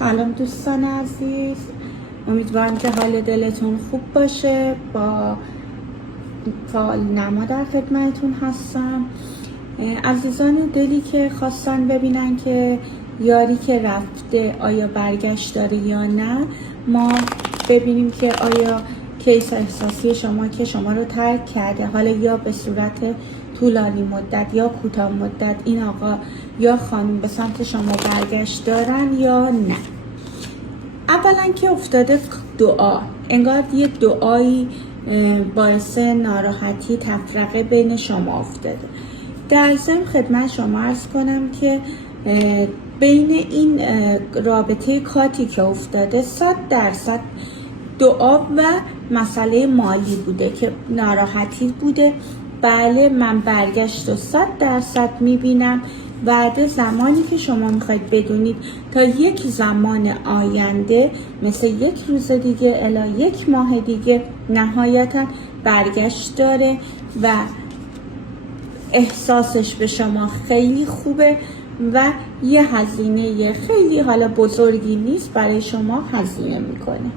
سلام دوستان عزیز، امیدوارم که حال دلتون خوب باشه. با فعال نما در خدمتتون هستم. عزیزان دلی که خواستن ببینن که یاری که رفته آیا برگشت داره یا نه، ما ببینیم که آیا کیس احساسی شما که شما رو ترک کرده، حالا یا به صورت طولانی مدت یا کوتاه مدت، این آقا یا خانم به سمت شما برگشت دارن یا نه. اولا که افتاده دعا، انگار یه دعایی باعث ناراحتی تفرقه بین شما افتاده. در ضمن خدمت شما عرض کنم که بین این رابطه کاتی که افتاده 100% دعا و مسئله مالی بوده که ناراحتی بوده. بله، من برگشت و 100% میبینم. بعد زمانی که شما میخواید بدونید تا یک زمان آینده، مثل یک روز دیگه الی یک ماه دیگه، نهایتا برگشت داره و احساسش به شما خیلی خوبه و یه هزینه خیلی حالا بزرگی نیست برای شما هزینه میکنه.